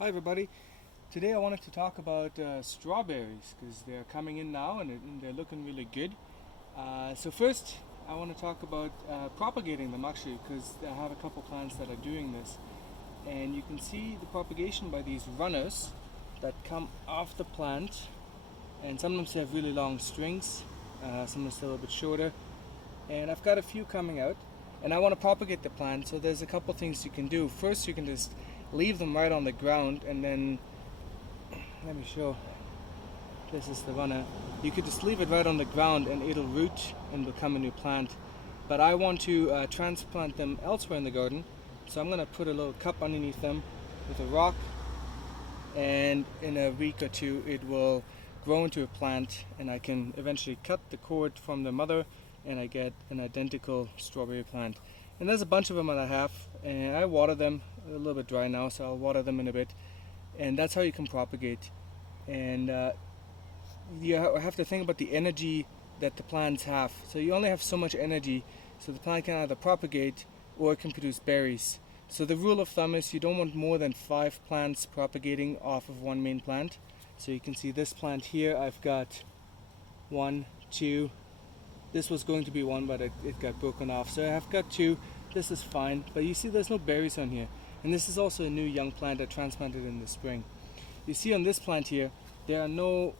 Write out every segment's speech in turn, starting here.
Hi everybody. Today I wanted to talk about strawberries because they're coming in now and they're looking really good. So first I want to talk about propagating them actually, because I have a couple plants that are doing this, and you can see the propagation by these runners that come off the plant, and some of them have really long strings, some are still a bit shorter, and I've got a few coming out and I want to propagate the plant. So there's a couple things you can do. First, you can just leave them right on the ground, and then let me show. This is the runner. You could just leave it right on the ground and it'll root and become a new plant. But I want to transplant them elsewhere in the garden, so I'm going to put a little cup underneath them with a rock, and in a week or two it will grow into a plant, and I can eventually cut the cord from the mother and I get an identical strawberry plant. And there's a bunch of them that I have, and I water them. A little bit dry now, so I'll water them in a bit, and that's how you can propagate. And you have to think about the energy that the plants have. So you only have so much energy, so the plant can either propagate or it can produce berries. So the rule of thumb is you don't want more than 5 plants propagating off of one main plant. So you can see this plant here, I've got 1, 2. This was going to be 1, but it got broken off. So I've got 2. This is fine, but you see there's no berries on here. And this is also a new young plant I transplanted in the spring. You see on this plant here, there are no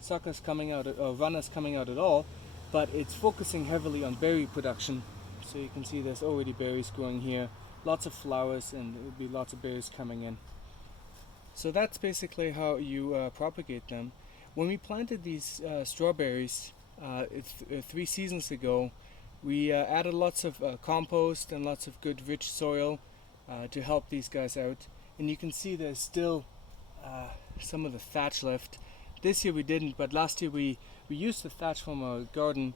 suckers coming out or runners coming out at all, but it's focusing heavily on berry production. So you can see there's already berries growing here, lots of flowers, and there will be lots of berries coming in. So that's basically how you propagate them. When we planted these strawberries 3 seasons ago, we added lots of compost and lots of good rich soil to help these guys out. And you can see there's still some of the thatch left. This year we didn't, but last year we used the thatch from our garden,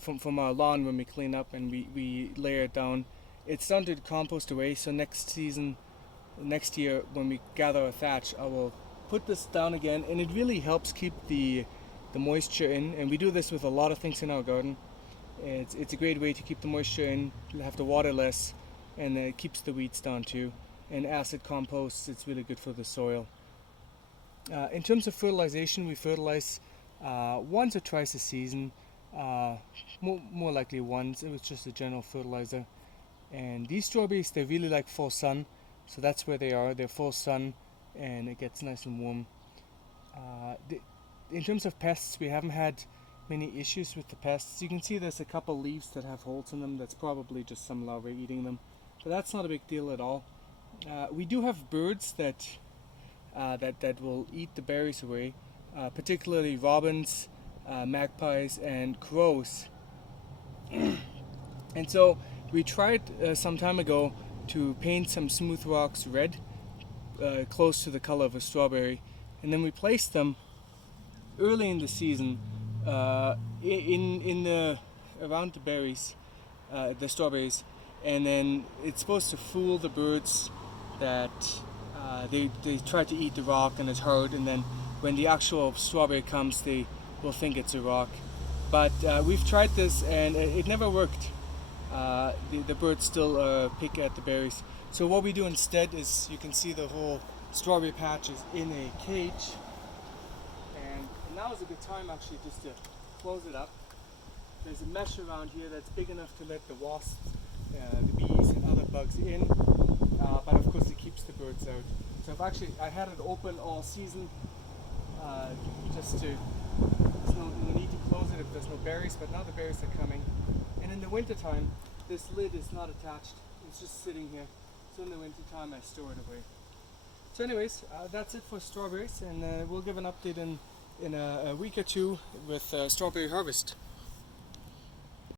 from our lawn when we clean up, and we layer it down. It's starting to compost away, so next year when we gather our thatch, I will put this down again, and it really helps keep the moisture in. And we do this with a lot of things in our garden. It's a great way to keep the moisture in. You have to water less, and it keeps the weeds down too. And acid compost, it's really good for the soil. In terms of fertilization, we fertilize once or twice a season, more likely once. It was just a general fertilizer. And these strawberries, they really like full sun, so that's where they are. They're full sun, and it gets nice and warm. In terms of pests, we haven't had many issues with the pests. You can see there's a couple leaves that have holes in them. That's probably just some larvae eating them, but that's not a big deal at all. We do have birds that will eat the berries away, particularly robins, magpies, and crows. And so we tried some time ago to paint some smooth rocks red, close to the color of a strawberry, and then we placed them early in the season around the berries, the strawberries, and then it's supposed to fool the birds that they try to eat the rock and it's hard, and then when the actual strawberry comes, they will think it's a rock. But we've tried this and it never worked. The birds still pick at the berries. So what we do instead is, you can see the whole strawberry patch is in a cage, and now is a good time actually just to close it up. There's a mesh around here that's big enough to let the wasps, the bees, and other bugs in, but of course it keeps the birds out. So I had it open all season, there's no need to close it if there's no berries, but now the berries are coming. And in the winter time, this lid is not attached, it's just sitting here. So in the winter time I store it away. So anyways, that's it for strawberries, and we'll give an update in a week or two with strawberry harvest.